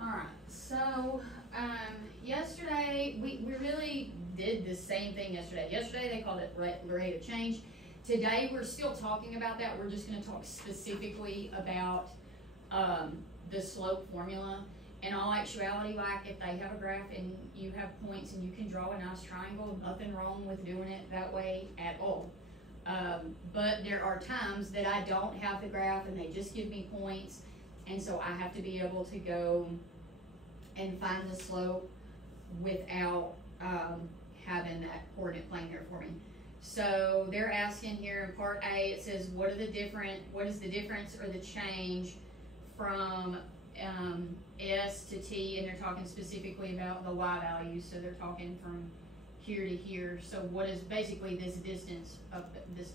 Alright, so yesterday, we really did the same thing yesterday. Yesterday they called it rate of change. Today we're still talking about that. We're just going to talk specifically about the slope formula. In all actuality, like if they have a graph and you have points and you can draw a nice triangle, nothing wrong with doing it that way at all. But there are times that I don't have the graph and they just give me points, and so I have to be able to go and find the slope without having that coordinate plane there for me. So they're asking here in part A, it says what is the difference or the change from S to T, and they're talking specifically about the Y values, so they're talking from here to here. So what is basically this distance of this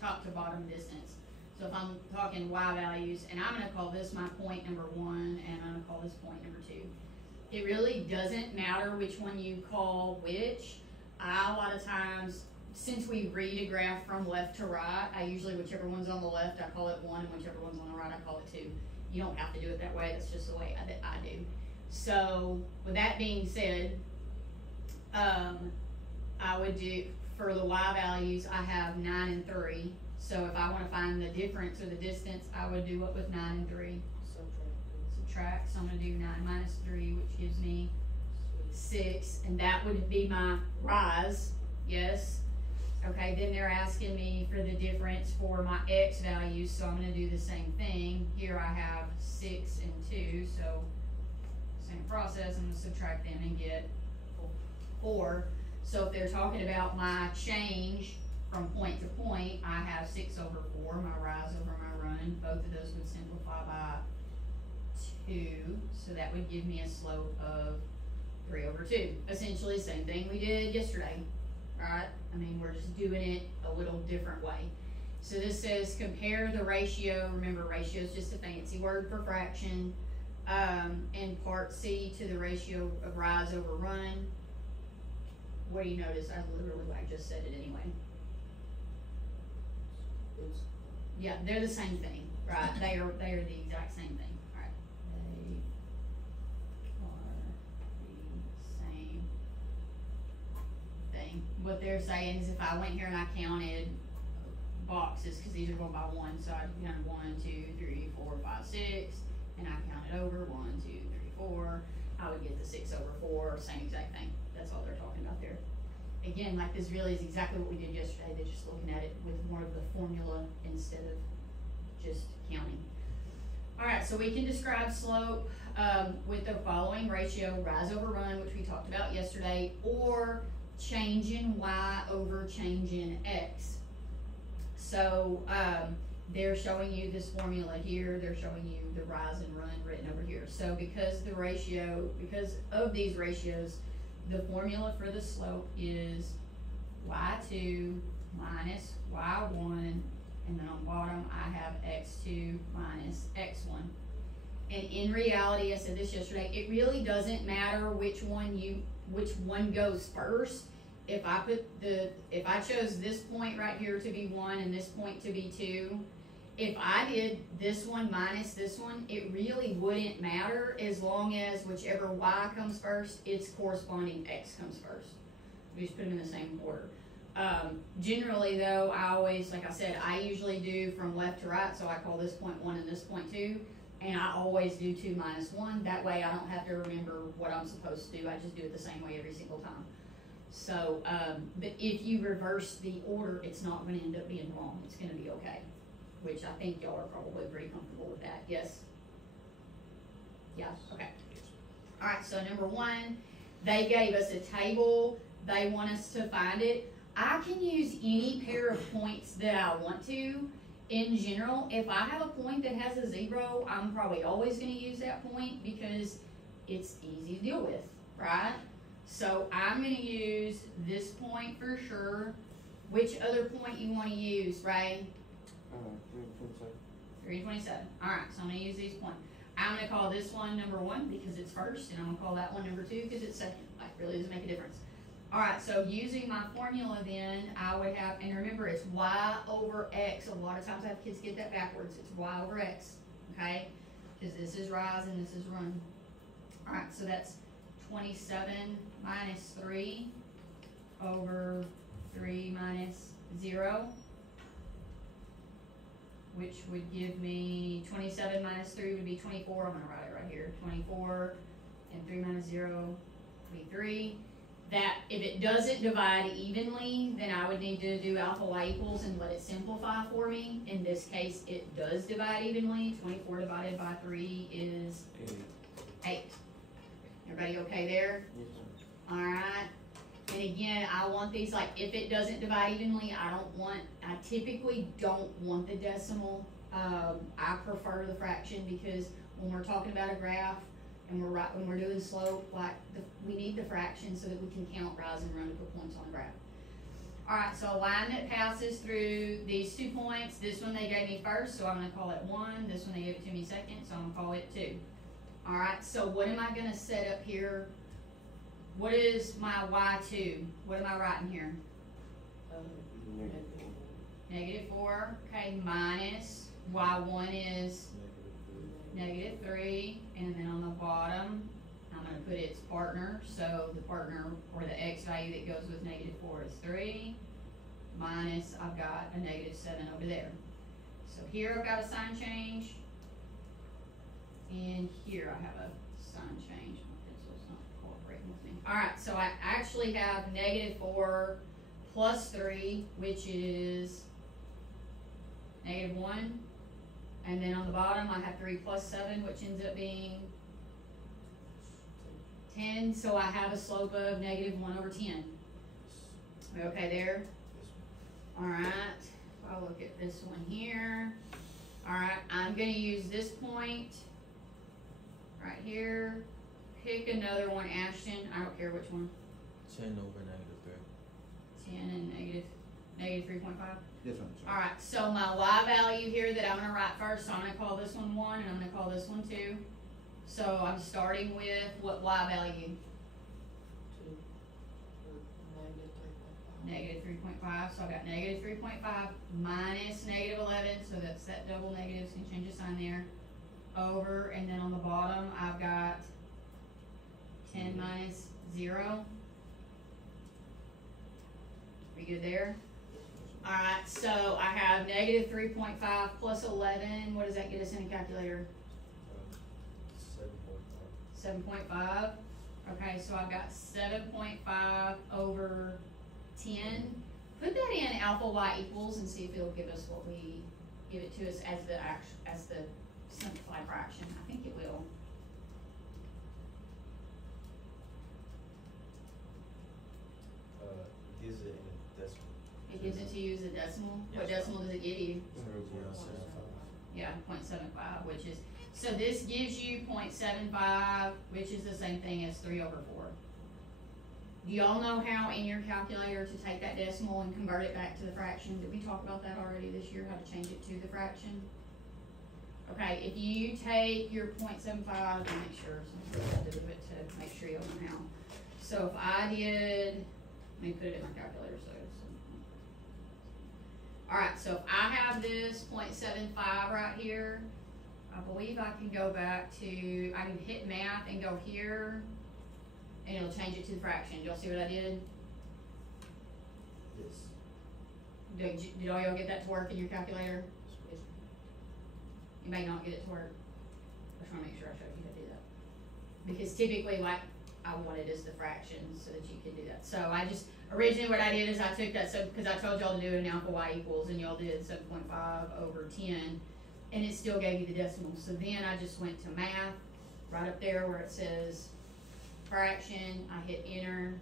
top to bottom distance? So if I'm talking Y values, and I'm going to call this my point number 1, and I'm going to call this point number 2. It really doesn't matter which one you call which. A lot of times, since we read a graph from left to right, I usually, whichever one's on the left, I call it 1, and whichever one's on the right, I call it 2. You don't have to do it that way. That's just the way I do. So with that being said, I would do, for the Y values, I have 9 and 3. So if I want to find the difference or the distance, I would do it with 9 and 3. Subtract. So I'm going to do 9 minus 3, which gives me 6. And that would be my rise. Yes. Okay, then they're asking me for the difference for my X values, so I'm going to do the same thing. Here I have 6 and 2, so same process. I'm going to subtract them and get 4. So if they're talking about my change from point to point, I have 6 over 4, my rise over my run. Both of those would simplify by 2, so that would give me a slope of 3 over 2. Essentially the same thing we did yesterday. Right? I mean, we're just doing it a little different way. So this says compare the ratio. Remember, ratio is just a fancy word for fraction. In part C to the ratio of rise over run. What do you notice? I just said it anyway. Yeah, they're the same thing, right? They are the exact same thing. All right. They are the same thing. What they're saying is if I went here and I counted boxes, because these are going by 1, so I counted 1, 2, 3, 4, 5, 6, and I counted over 1, 2, 3, 4, I would get the 6 over 4, same exact thing. That's all they're talking about there. Again, like this really is exactly what we did yesterday. They're just looking at it with more of the formula instead of just counting. All right, so we can describe slope with the following ratio: rise over run, which we talked about yesterday, or change in Y over change in X. So they're showing you this formula here. They're showing you the rise and run written over here. So because of these ratios, the formula for the slope is Y2 minus Y1, and then on the bottom I have X2 minus X1. And in reality, I said this yesterday, it really doesn't matter which one goes first. If I chose this point right here to be 1 and this point to be 2, if I did this one minus this one, it really wouldn't matter as long as whichever Y comes first, its corresponding X comes first. We just put them in the same order. Generally though, I always, like I said, I usually do from left to right, so I call this point 1 and this point 2, and I always do 2 minus 1. That way I don't have to remember what I'm supposed to do. I just do it the same way every single time. So, but if you reverse the order, it's not going to end up being wrong. It's going to be okay, which I think y'all are probably pretty comfortable with that. Yes? Yeah? Okay. All right, so number 1, they gave us a table. They want us to find it. I can use any pair of points that I want to. In general, if I have a point that has a 0, I'm probably always going to use that point because it's easy to deal with, right? So I'm going to use this point for sure. Which other point you want to use, Ray? 327. All right, so I'm going to use these points. I'm going to call this one number 1 because it's first, and I'm going to call that one number 2 because it's second. Like, really doesn't make a difference. All right, so using my formula then, I would have, and remember it's Y over X. A lot of times I have kids get that backwards. It's Y over X, okay? Because this is rise and this is run. Alright, so that's 27 minus 3 over 3 minus 0, which would give me 27 minus 3 would be 24. I'm going to write it right here. 24 and 3 minus 0 would be 3. That, if it doesn't divide evenly, then I would need to do alpha y equals and let it simplify for me. In this case, it does divide evenly. 24 divided by 3 is 8. Everybody okay there? Yes, sir. Alright. And again, I want these, like, if it doesn't divide evenly, I typically don't want the decimal. I prefer the fraction because when we're talking about a graph and when we're doing slope, like, we need the fraction so that we can count rise and run to put points on the graph. Alright, so a line that passes through these 2 points, this one they gave me first, so I'm going to call it 1. This one they gave it to me second, so I'm going to call it 2. Alright, so what am I going to set up here? What is my y2? What am I writing here? Negative 4. Okay, minus y1 is negative 3. And then on the bottom, I'm going to put its partner. So the partner, or the x value that goes with negative 4 is 3. Minus, I've got a negative 7 over there. So here I've got a sign change. And here I have a sign change. Alright, so I actually have negative 4 plus 3, which is negative 1. And then on the bottom, I have 3 plus 7, which ends up being 10. So I have a slope of negative 1 over 10. We okay there? Alright, if I look at this one here. Alright, I'm going to use this point right here. Pick another one, Ashton. I don't care which one. 10 over negative 3. 10 and negative 3.5. This one. Alright, so my y value here that I'm going to write first, so I'm going to call this one 1 and I'm going to call this one 2. So I'm starting with what y value? Negative 3.5. So I've got negative 3.5 minus negative 11. So that's that double negative. So you can change the sign there. Over, and then on the bottom, I've got 10 minus 0. We good there? Alright, so I have negative 3.5 plus 11. What does that get us in a calculator? 7.5. Okay, so I've got 7.5 over 10. Put that in alpha y equals and see if it'll give us what we give it to us as the simplified fraction. I think it will. Gives it in a decimal. It gives it to you as a decimal. What Yes. decimal does it give you? 0.75. Yeah, 0.75, which is, so this gives you 0.75, which is the same thing as 3 over 4. Do y'all know how in your calculator to take that decimal and convert it back to the fraction? Did we talk about that already this year, how to change it to the fraction? Okay, if you take your 0.75, let me make sure, I'll do it to make sure you'll know how. So if I did, let me put it in my calculator so it's, alright, so if I have this 0.75 right here, I believe I can go back to, I can hit math and go here, and it'll change it to the fraction. Y'all see what I did? Yes. Did all y'all get that to work in your calculator? You may not get it to work. I just want to make sure I show you how to do that. Because typically, like, I want it as the fraction so that you can do that. So I just, originally what I did is I took that, so because I told y'all to do an alpha y equals, and y'all did 7.5 over 10, and it still gave you the decimal. So then I just went to math, right up there where it says fraction, I hit enter,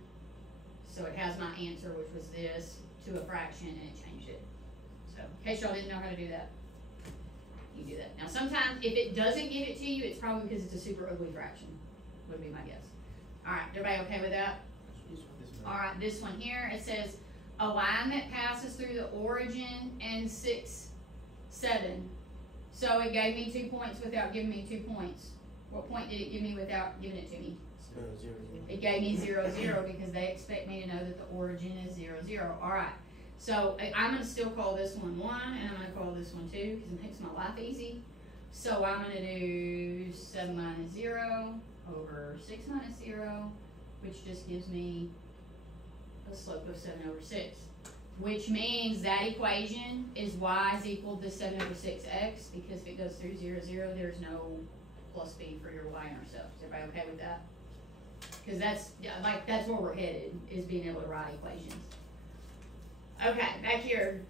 so it has my answer, which was this, to a fraction, and it changed it. So, in case y'all didn't know how to do that, you do that. Now sometimes, if it doesn't give it to you, it's probably because it's a super ugly fraction, would be my guess. Alright, everybody okay with that? Alright, this one here, it says, a line that passes through the origin and 6, 7. So it gave me 2 points without giving me 2 points. What point did it give me without giving it to me? 0, 0, 0. It gave me 0, 0 because they expect me to know that the origin is 0, 0. Alright, so I'm going to still call this one 1, and I'm going to call this one 2 because it makes my life easy. So I'm gonna do 7 minus 0 over 6 minus 0, which just gives me a slope of 7 over 6. Which means that equation is y is equal to 7 over 6x, because if it goes through 0, 0, there's no plus b for your y-intercept. Is everybody okay with that? Because that's, that's where we're headed, is being able to write equations. Okay, back here.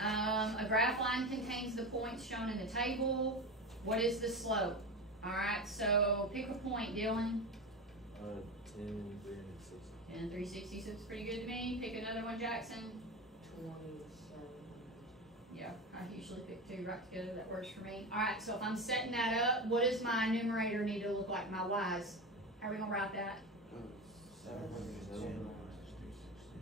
A graph line contains the points shown in the table. What is the slope? Alright, so pick a point, Dylan. 10, 360. 10, 360 looks pretty good to me. Pick another one, Jackson. 27. Yeah, I usually pick 2 right together. That works for me. Alright, so if I'm setting that up, what does my numerator need to look like? My y's. How are we going to write that? 710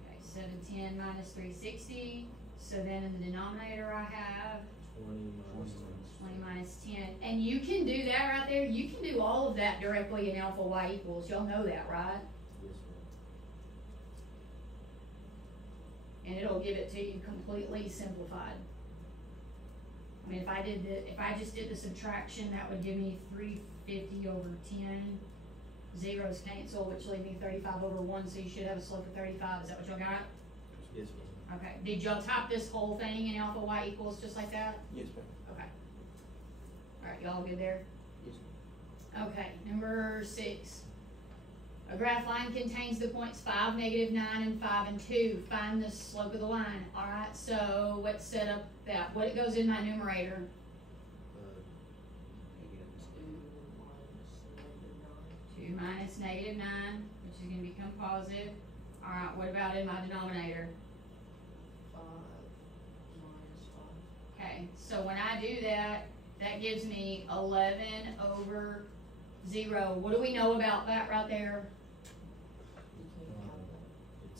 Okay, 710 minus 360. So then in the denominator I have 20 minus 20 minus 10. And you can do that right there. You can do all of that directly in alpha y equals. Y'all know that, right? Yes, ma'am. And it'll give it to you completely simplified. I mean, if I just did the subtraction, that would give me 350 over 10. Zeros cancel, which leave me 35 over 1, so you should have a slope of 35. Is that what y'all got? Yes, ma'am. Okay. Did y'all type this whole thing in alpha y equals just like that? Yes, ma'am. Okay. Alright, y'all good there? Yes, ma'am. Okay, number 6. A graph line contains the points 5, -9, and 5 and 2. Find the slope of the line. Alright, so let's set up that. What goes in my numerator? 2 minus -9, which is going to become positive. Alright, what about in my denominator? 5 minus 5. Okay, so when I do that, that gives me 11 over 0. What do we know about that right there?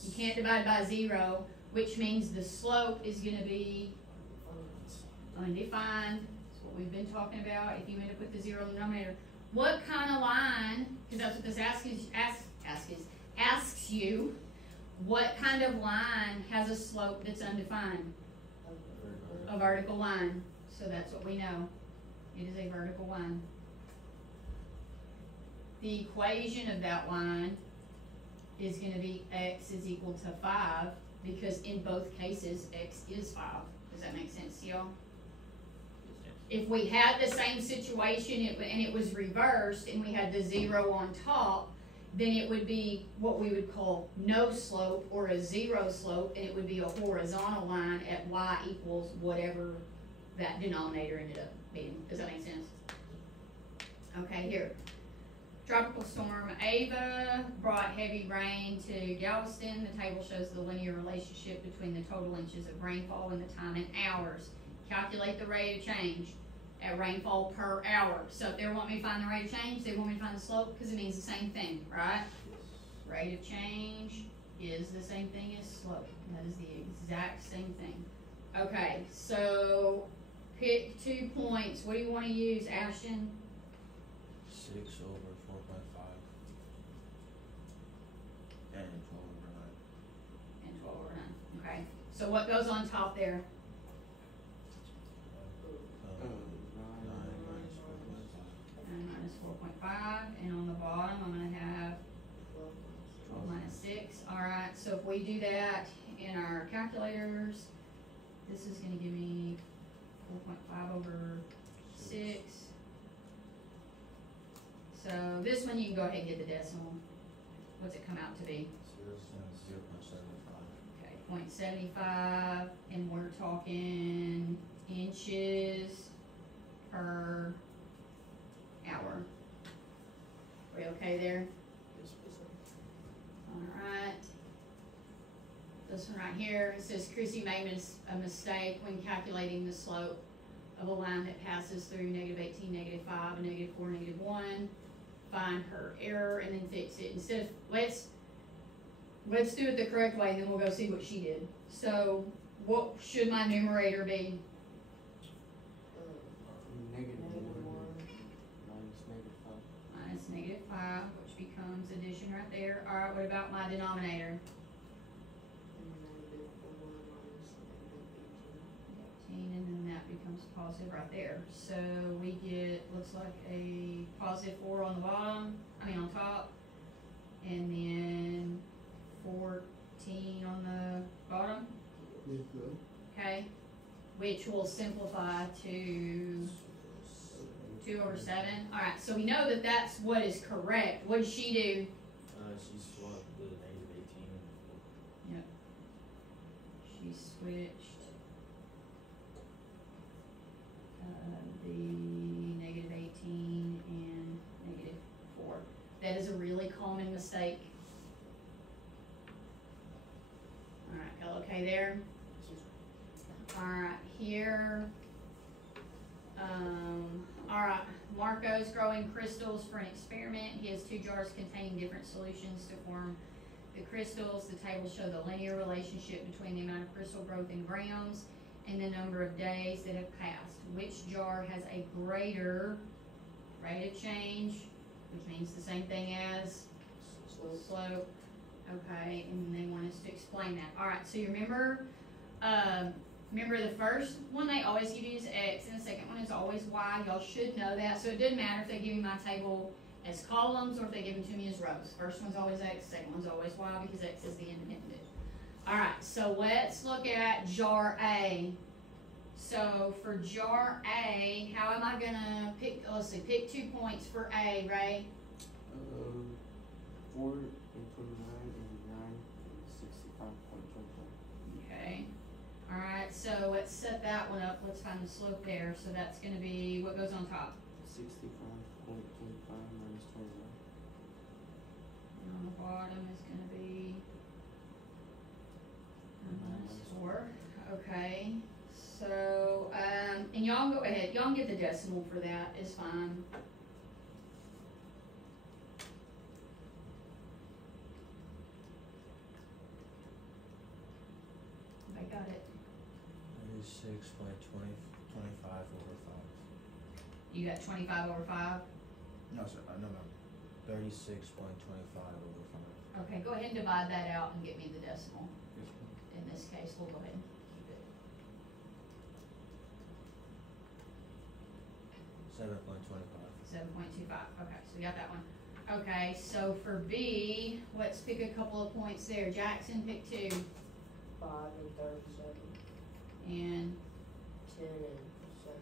You can't divide by 0, which means the slope is going to be undefined. That's what we've been talking about. If you end up with the 0 in the denominator, what kind of line? Because that's what this asks you. What kind of line has a slope that's undefined? A vertical line. So that's what we know. It is a vertical line. The equation of that line is going to be x is equal to 5, because in both cases x is 5. Does that make sense to y'all? If we had the same situation and it was reversed and we had the 0 on top, then it would be what we would call no slope or a 0 slope, and it would be a horizontal line at y equals whatever that denominator ended up being. Does that make sense? Okay, here. Tropical storm Ava brought heavy rain to Galveston. The table shows the linear relationship between the total inches of rainfall and the time in hours. Calculate the rate of change at rainfall per hour. So if they want me to find the rate of change, they want me to find the slope, because it means the same thing, right? Rate of change is the same thing as slope. That is the exact same thing. Okay, so pick 2 points. What do you want to use, Ashton? 6 over 4.5. And 12 over 9. And 12 over 9. Okay, so what goes on top there? 9 minus 4.5. 9 minus 4.5. And on the bottom, I'm going to have 12 minus 6. Alright, so if we do that in our calculators, this is going to give me 4.5 over 6. So this one you can go ahead and get the decimal. What's it come out to be? 0.75. Okay, 0.75, and we're talking inches per hour. Are we okay there? Alright. This one right here, it says Chrissy made a mistake when calculating the slope of a line that passes through -18, -5, and -4, -1. Find her error and then fix it. Instead of, let's do it the correct way, and then we'll go see what she did. So what should my numerator be? Minus -5, which becomes addition right there. Alright, what about my denominator? 18, and then that becomes becomes positive right there. So we get, looks like a positive 4 on the bottom, on top, and then 14 on the bottom, okay? Which will simplify to 2 over 7. Alright, so we know that that's what is correct. What did she do? She swapped the -18. Yep. She switched the -18 and -4. That is a really common mistake. Alright, y'all okay there? Alright, here. Alright, Marco's growing crystals for an experiment. He has 2 jars containing different solutions to form the crystals. The tables show the linear relationship between the amount of crystal growth in grams and the number of days that have passed. Which jar has a greater rate of change, which means the same thing as slope. Okay, and they want us to explain that. Alright, so you remember, the first one they always give you is X, and the second one is always Y. Y'all should know that. So it doesn't matter if they give me my table as columns or if they give them to me as rows. First one's always X, second one's always Y, because X is the independent. Alright, so let's look at jar A. So for jar A, how am I gonna pick, let's see, pick 2 points for A, Ray? 4 and 29 and 9 and 65.25. Okay. Alright, so let's set that one up. Let's find the slope there. So that's gonna be, what goes on top? 65.25 minus 29. And on the bottom is gonna be -4. Okay. So, and y'all can go ahead. Y'all can get the decimal for that. It's fine. I got it. 36.25 over 5. You got 25 over 5? No, sir. No. 36.25 over 5. Okay, go ahead and divide that out and get me the decimal. In this case, we'll go ahead and keep it. 7.25. 7.25. Okay, so we got that one. Okay, so for B, let's pick a couple of points there. Jackson, pick 2. 5 and 37. And 10 and 7.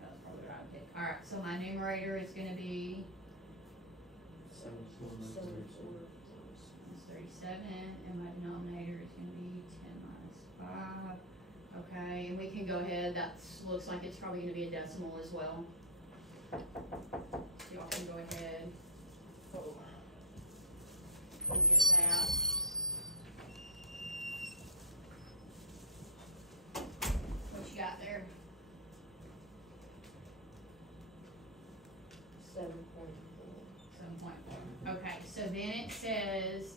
that's probably what I picked. Alright, so my numerator is going to be 74 minus 74. 37, and my denominator is going to be 10 minus 5. Okay, and we can go ahead. That looks like it's probably going to be a decimal as well. So y'all can go ahead. Oh. We'll get that. What you got there? 7.4. 7.4. Okay, so then it says,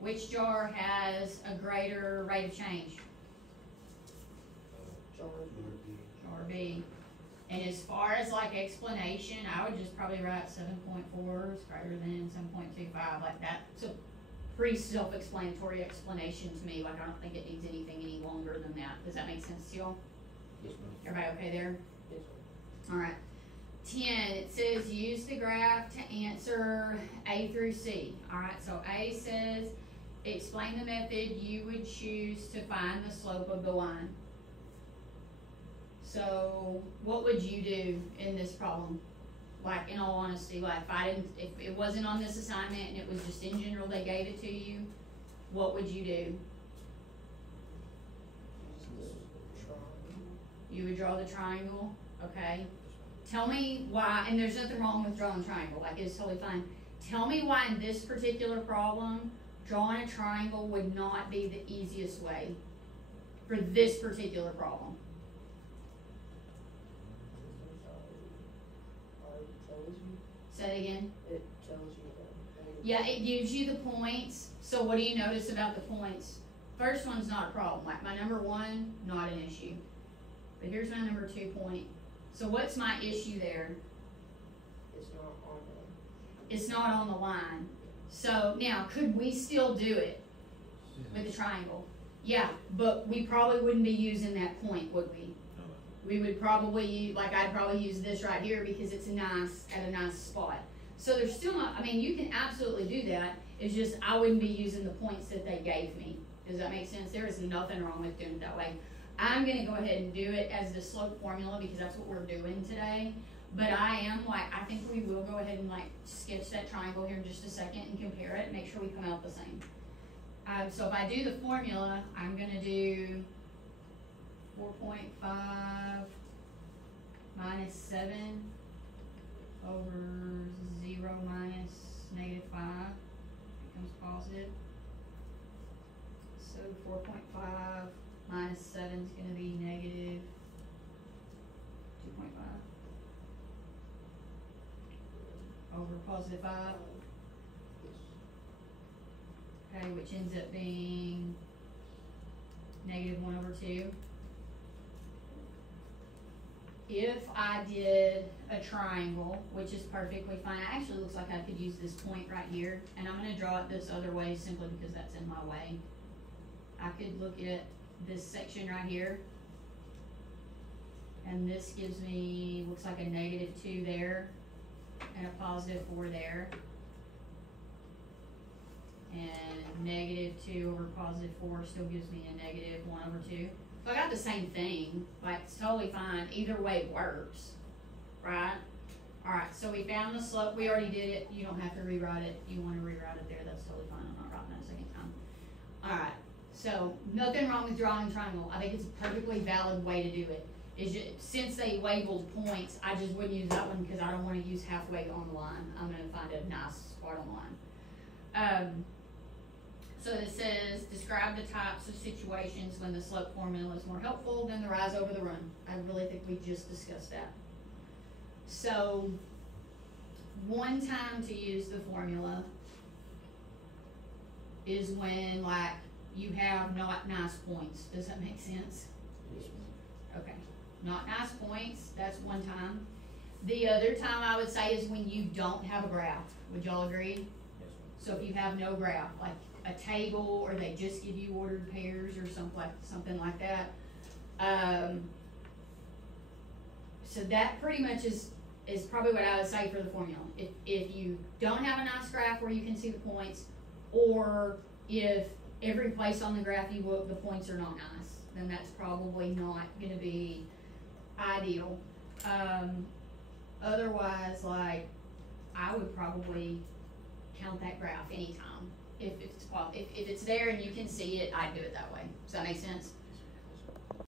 which jar has a greater rate of change? Jar Jar B. And as far as like explanation, I would just probably write 7.4 is greater than 7.25. Like that's a pretty self-explanatory explanation to me. Like I don't think it needs anything any longer than that. Does that make sense to y'all? Yes, ma'am. Everybody okay there? Yes, All right. 10, it says use the graph to answer A through C. All right, so A says explain the method you would choose to find the slope of the line. So what would you do in this problem? Like in all honesty, like if it wasn't on this assignment and it was just in general they gave it to you, what would you do? You would draw the triangle, okay? Tell me why, and there's nothing wrong with drawing a triangle, like it's totally fine. Tell me why in this particular problem, drawing a triangle would not be the easiest way for this particular problem. Say it again. It tells you that. Yeah, it gives you the points. So what do you notice about the points? First one's not a problem. Like my number 1, not an issue. But here's my number 2 point. So what's my issue there? It's not on It's not on the line. So now, could we still do it with the triangle? Yeah, but we probably wouldn't be using that point, would we? No. We would probably, like, I'd probably use this right here because it's nice, at a nice spot. So there's still not, I mean, you can absolutely do that, it's just I wouldn't be using the points that they gave me. Does that make sense? There is nothing wrong with doing it that way. I'm gonna go ahead and do it as the slope formula because that's what we're doing today. But I think we will go ahead and like sketch that triangle here in just a second and compare it, make sure we come out the same. So if I do the formula, I'm gonna do 4.5 minus 7 over 0 minus -5 becomes positive. So 4.5 minus 7 is gonna be negative 2.5 over positive 5. Okay, which ends up being negative 1 over 2. If I did a triangle, which is perfectly fine, it actually looks like I could use this point right here, and I'm gonna draw it this other way simply because that's in my way. I could look at this section right here, and this gives me, looks like a -2 there, and a +4 there. And -2 over +4 still gives me a -1 over 2. So I got the same thing, like it's totally fine, either way works, right? Alright, so we found the slope, we already did it, you don't have to rewrite it, you wanna rewrite it there, that's totally fine, I'm not writing that a second time. Alright, so nothing wrong with drawing a triangle, I think it's a perfectly valid way to do it. Is just, since they labeled points, I just wouldn't use that one because I don't wanna use halfway on the line, I'm gonna find a nice spot on the line. So it says, describe the types of situations when the slope formula is more helpful than the rise over the run. I really think we just discussed that. So, one time to use the formula is when, like, you have not nice points. Does that make sense? Yes, ma'am. Okay. Not nice points, that's one time. The other time I would say is when you don't have a graph. Would y'all agree? Yes. So if you have no graph, like a table, or they just give you ordered pairs or something like that. So that pretty much is probably what I would say for the formula. If you don't have a nice graph where you can see the points, or if every place on the graph you look, the points are not nice, then that's probably not gonna be ideal. Otherwise, like, I would probably count that graph anytime. If it's there and you can see it, I'd do it that way. Does that make sense?